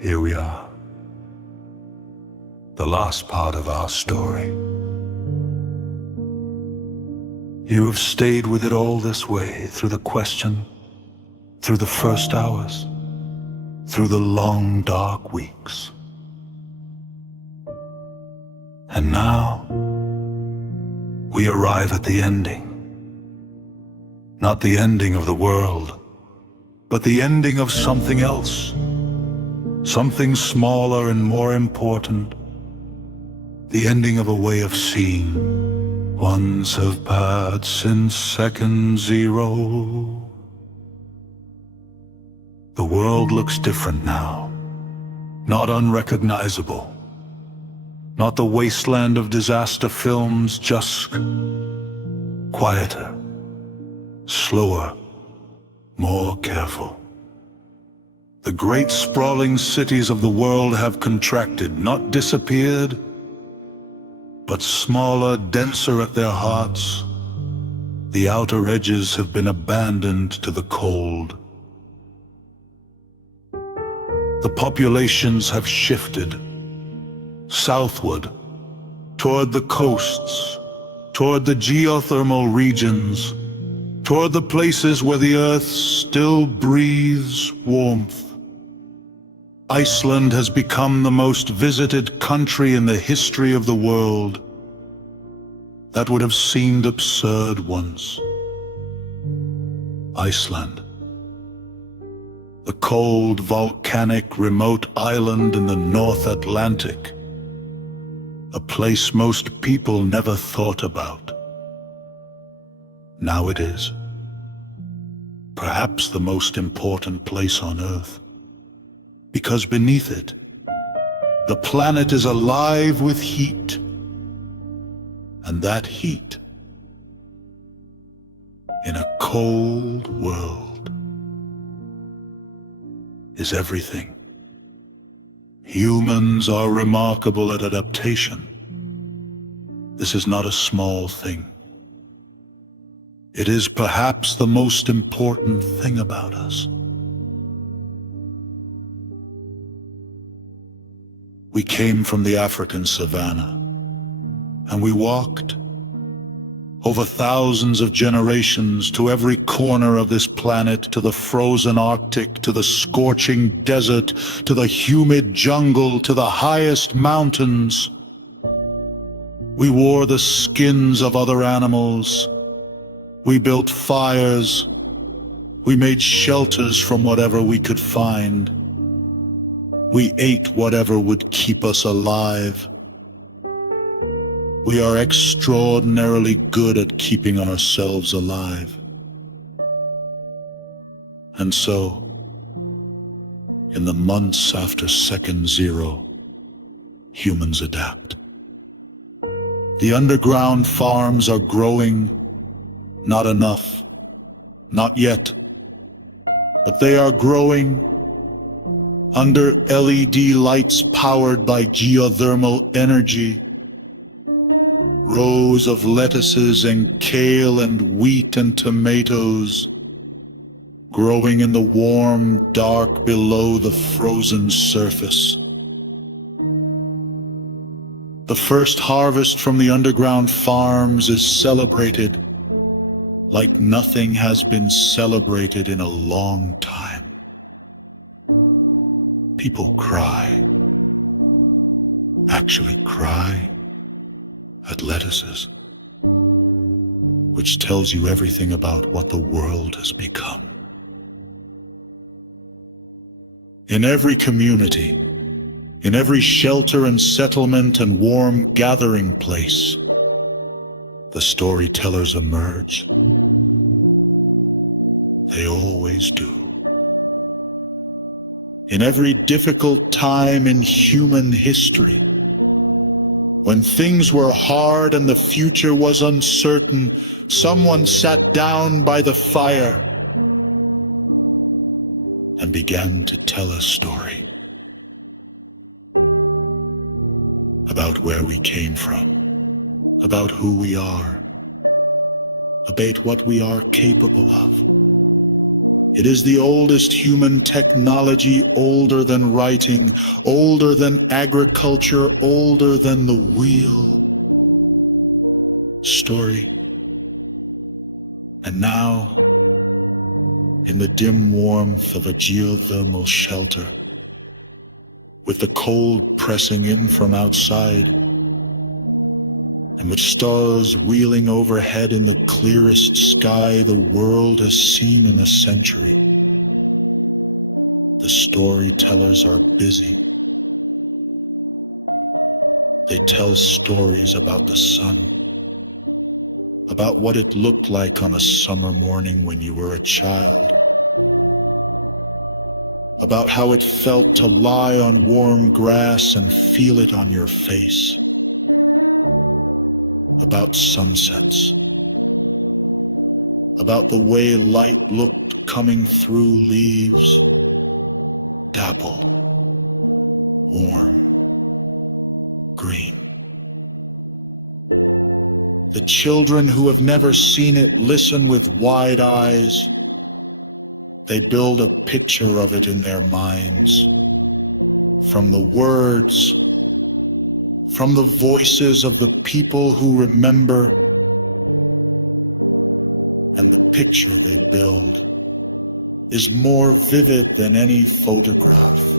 Here we are, the last part of our story. You have stayed with it all this way, through the question, through the first hours, through the long dark weeks. And now, we arrive at the ending. Not the ending of the world, but the ending of something else. Something smaller and more important. The ending of a way of seeing. Ones have passed since second zero. The world looks different now. Not unrecognizable. Not the wasteland of disaster films, just quieter, slower, more careful. The great sprawling cities of the world have contracted, not disappeared, but smaller, denser at their hearts. The outer edges have been abandoned to the cold. The populations have shifted southward, toward the coasts, toward the geothermal regions, toward the places where the earth still breathes warmth. Iceland has become the most visited country in the history of the world. That would have seemed absurd once. Iceland, the cold, volcanic, remote island in the North Atlantic, a place most people never thought about. Now it is. Perhaps the most important place on Earth. Because beneath it, the planet is alive with heat. And that heat, in a cold world, is everything. Humans are remarkable at adaptation. This is not a small thing. It is perhaps the most important thing about us. We came from the African savanna, and we walked over thousands of generations to every corner of this planet, to the frozen Arctic, to the scorching desert, to the humid jungle, to the highest mountains. We wore the skins of other animals. We built fires. We made shelters from whatever we could find. We ate whatever would keep us alive. We are extraordinarily good at keeping ourselves alive. And so, in the months after second zero, humans adapt. The underground farms are growing, not enough, not yet, but they are growing under LED lights powered by geothermal energy. Rows of lettuces and kale and wheat and tomatoes growing in the warm dark below the frozen surface. The first harvest from the underground farms is celebrated like nothing has been celebrated in a long time. People cry, actually cry, at lettuces, which tells you everything about what the world has become. In every community, in every shelter and settlement and warm gathering place, the storytellers emerge. They always do. In every difficult time in human history, when things were hard and the future was uncertain, someone sat down by the fire and began to tell a story about where we came from, about who we are, about what we are capable of. It is the oldest human technology, older than writing, older than agriculture, older than the wheel. Story. And now, in the dim warmth of a geothermal shelter, with the cold pressing in from outside, and with stars wheeling overhead in the clearest sky the world has seen in a century, the storytellers are busy. They tell stories about the sun, about what it looked like on a summer morning when you were a child, about how it felt to lie on warm grass and feel it on your face, about sunsets, about the way light looked coming through leaves, dappled, warm, green. The children who have never seen it listen with wide eyes. They build a picture of it in their minds, from the words, from the voices of the people who remember, and the picture they build is more vivid than any photograph,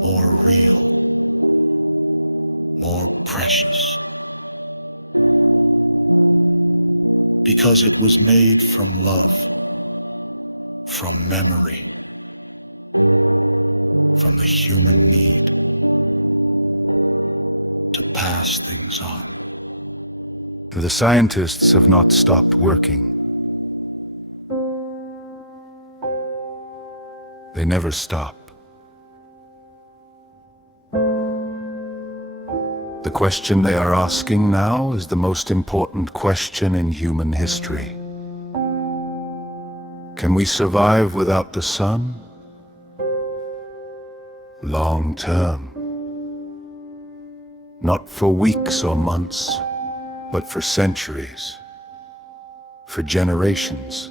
more real, more precious, because it was made from love, from memory, from the human need to pass things on. The scientists have not stopped working. They never stop. The question they are asking now is the most important question in human history. Can we survive without the sun? Long term. Not for weeks or months, but for centuries, for generations.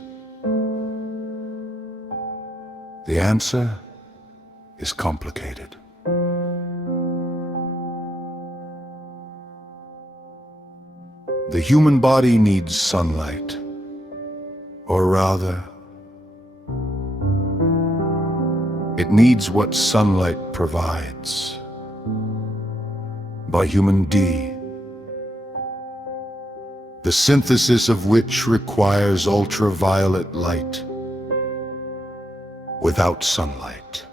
The answer is complicated. The human body needs sunlight, or rather, it needs what sunlight provides. Vitamin D, the synthesis of which requires ultraviolet light. Without sunlight,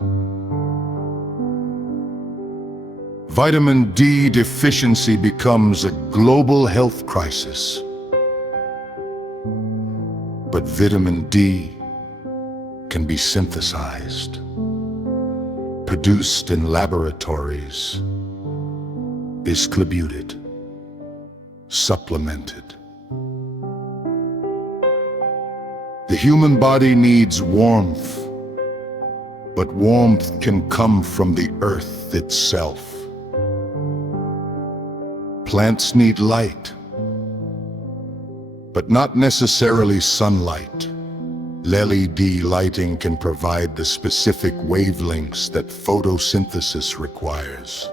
vitamin D deficiency becomes a global health crisis. But vitamin D can be synthesized, produced in laboratories, distributed, supplemented. The human body needs warmth, but warmth can come from the earth itself. Plants need light, but not necessarily sunlight. LED lighting can provide the specific wavelengths that photosynthesis requires.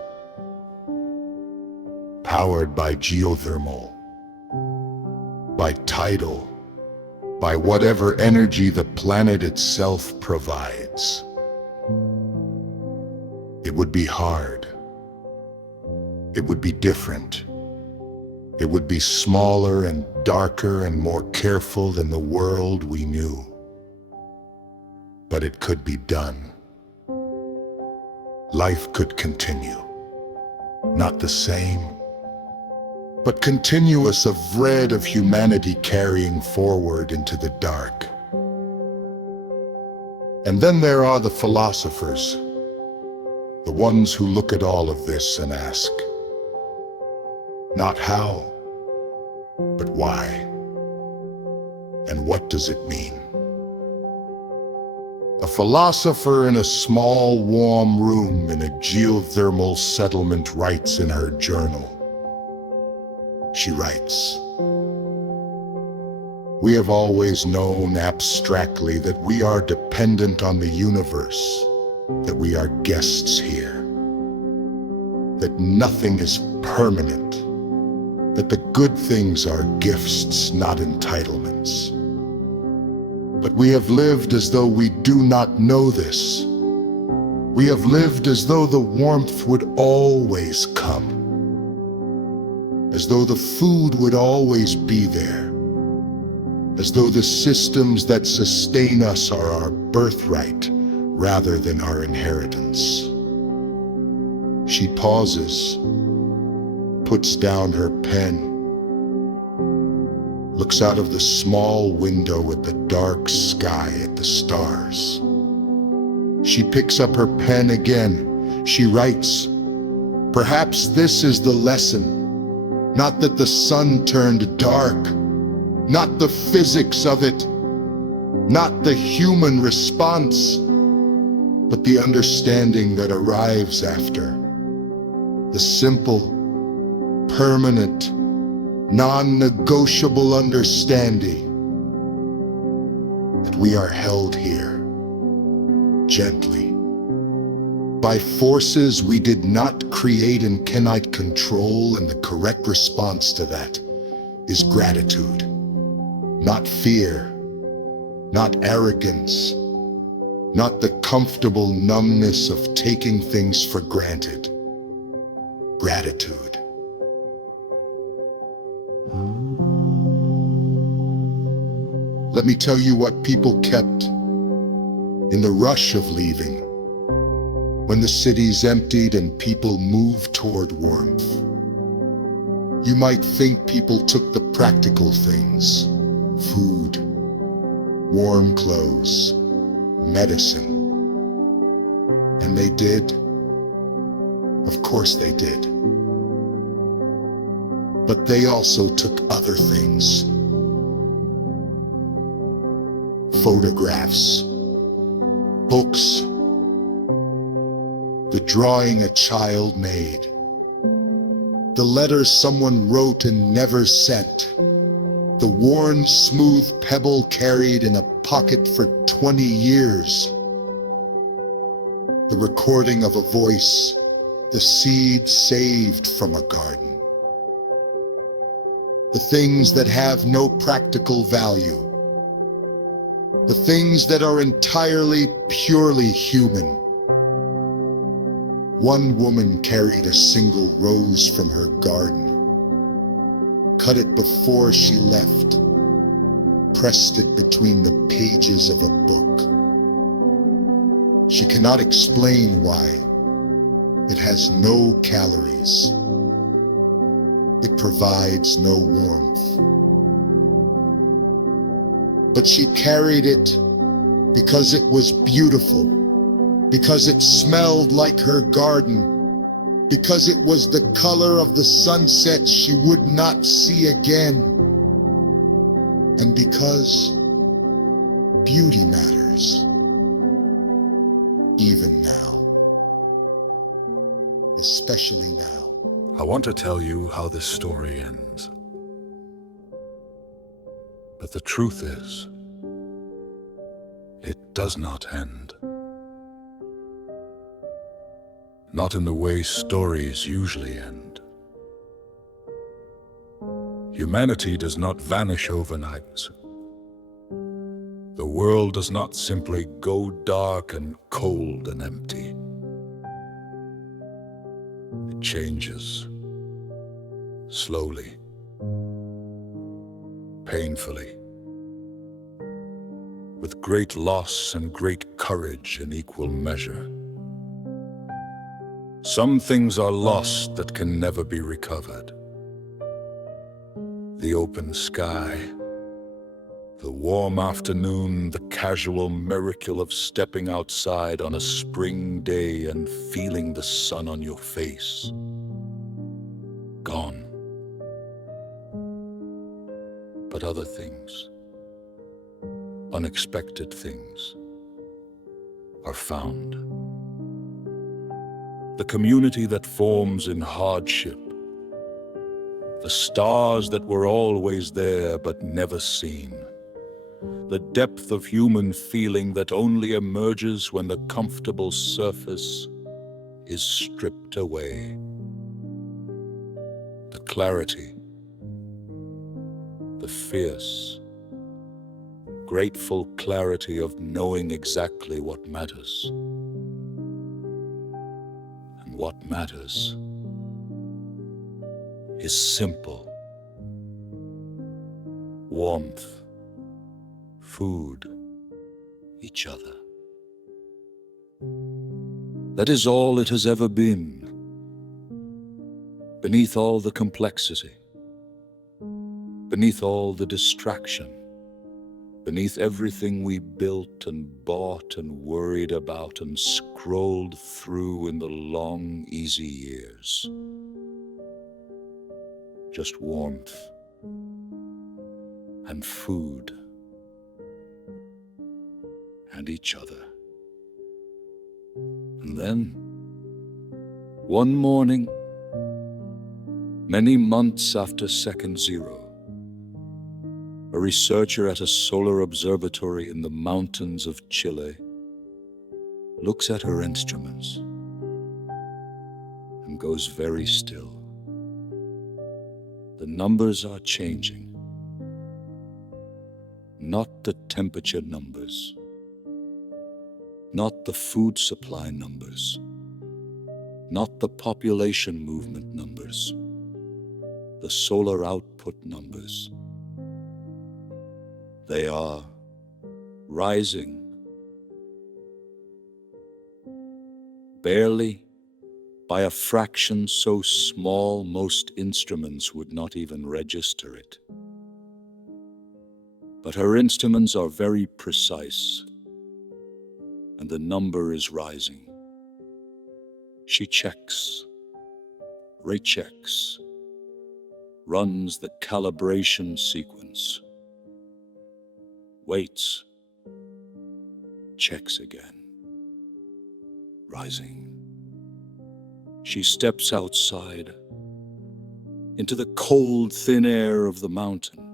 Powered by geothermal, by tidal, by whatever energy the planet itself provides. It would be hard. It would be different. It would be smaller and darker and more careful than the world we knew. But it could be done. Life could continue. Not the same, but continuous, a thread of humanity carrying forward into the dark. And then there are the philosophers, the ones who look at all of this and ask, not how, but why, and what does it mean? A philosopher in a small, warm room in a geothermal settlement writes in her journal. She writes, We have always known abstractly that we are dependent on the universe, that we are guests here, that nothing is permanent, that the good things are gifts, not entitlements. But we have lived as though we do not know this. We have lived as though the warmth would always come, as though the food would always be there, as though the systems that sustain us are our birthright rather than our inheritance. She pauses, puts down her pen, looks out of the small window at the dark sky, at the stars. She picks up her pen again. She writes, "Perhaps this is the lesson. Not that the sun turned dark, not the physics of it, not the human response, but the understanding that arrives after. The simple, permanent, non-negotiable understanding that we are held here, gently, by forces we did not create and cannot control, and the correct response to that is gratitude, not fear, not arrogance, not the comfortable numbness of taking things for granted. Gratitude." Let me tell you what people kept in the rush of leaving, when the cities emptied and people moved toward warmth. You might think people took the practical things: food, warm clothes, medicine. And they did. Of course they did. But they also took other things. Photographs, books, the drawing a child made, the letters someone wrote and never sent, the worn, smooth pebble carried in a pocket for 20 years, the recording of a voice, the seed saved from a garden, the things that have no practical value, the things that are entirely, purely human. One woman carried a single rose from her garden, cut it before she left, pressed it between the pages of a book. She cannot explain why. It has no calories. It provides no warmth. But she carried it because it was beautiful, because it smelled like her garden, because it was the color of the sunset she would not see again, and because beauty matters, even now, especially now. I want to tell you how this story ends. But the truth is, it does not end. Not in the way stories usually end. Humanity does not vanish overnight. The world does not simply go dark and cold and empty. It changes, slowly, painfully, with great loss and great courage in equal measure. Some things are lost that can never be recovered. The open sky, the warm afternoon, the casual miracle of stepping outside on a spring day and feeling the sun on your face. Gone. But other things, unexpected things, are found. The community that forms in hardship, the stars that were always there but never seen, the depth of human feeling that only emerges when the comfortable surface is stripped away. The clarity, the fierce, grateful clarity of knowing exactly what matters. And what matters is simple. Warmth, food, each other. That is all it has ever been. Beneath all the complexity, beneath all the distraction, beneath everything we built and bought and worried about and scrolled through in the long, easy years. Just warmth and food and each other. And then, one morning, many months after second zero, a researcher at a solar observatory in the mountains of Chile looks at her instruments and goes very still. The numbers are changing. Not the temperature numbers, not the food supply numbers, not the population movement numbers, the solar output numbers. They are rising, barely by a fraction so small most instruments would not even register it. But her instruments are very precise, and the number is rising. She checks, rechecks, runs the calibration sequence, waits, checks again. Rising. She steps outside into the cold, thin air of the mountain,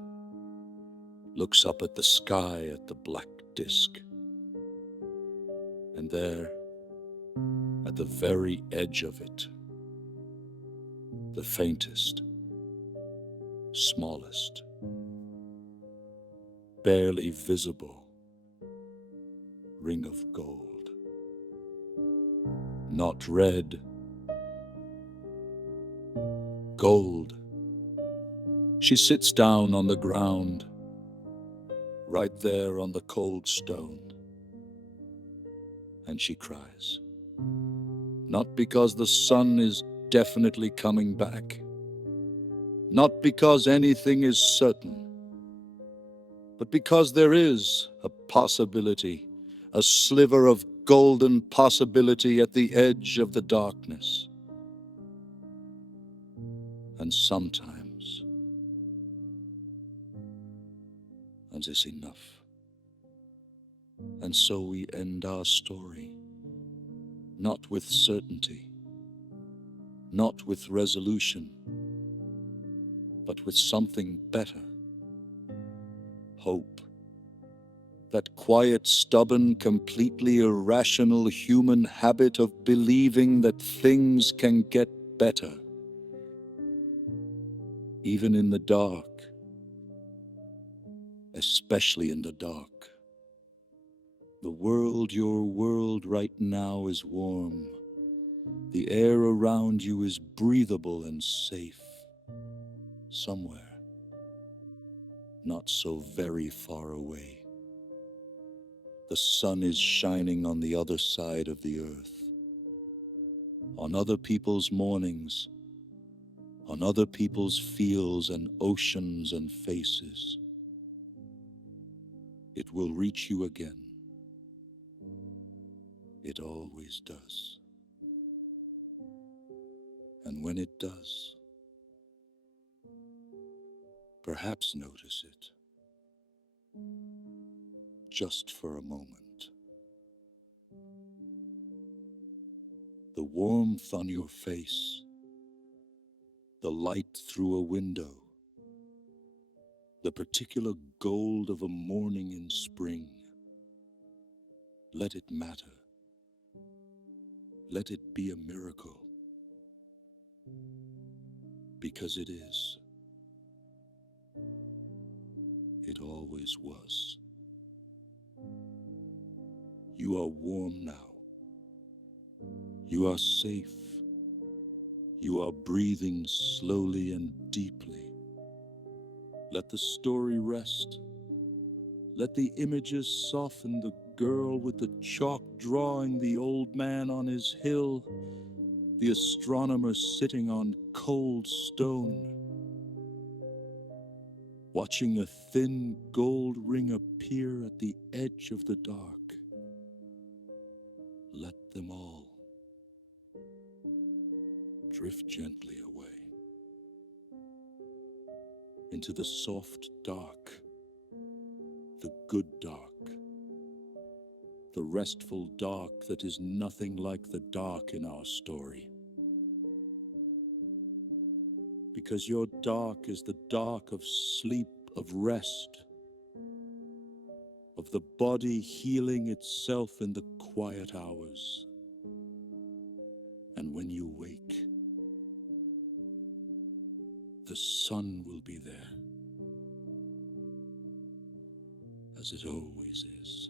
looks up at the sky at the black disk, and there, at the very edge of it, the faintest, smallest, barely visible ring of gold. Not red, gold. She sits down on the ground, right there on the cold stone, and she cries. Not because the sun is definitely coming back, not because anything is certain, but because there is a possibility, a sliver of golden possibility at the edge of the darkness. And sometimes, that is enough. And so we end our story, not with certainty, not with resolution, but with something better. Hope. That quiet, stubborn, completely irrational human habit of believing that things can get better, even in the dark, especially in the dark. The world, your world right now is warm. The air around you is breathable and safe. Somewhere, not so very far away. The sun is shining on the other side of the earth, on other people's mornings, on other people's fields and oceans and faces. It will reach you again. It always does. And when it does, perhaps notice it, just for a moment. The warmth on your face, the light through a window, the particular gold of a morning in spring. Let it matter. Let it be a miracle. Because it is. It always was. You are warm now. You are safe. You are breathing slowly and deeply. Let the story rest. Let the images soften, the girl with the chalk drawing, the old man on his hill, the astronomer sitting on cold stone, watching a thin gold ring appear at the edge of the dark. Let them all drift gently away into the soft dark, the good dark, the restful dark that is nothing like the dark in our story. Because your dark is the dark of sleep, of rest, of the body healing itself in the quiet hours. And when you wake, the sun will be there, as it always is.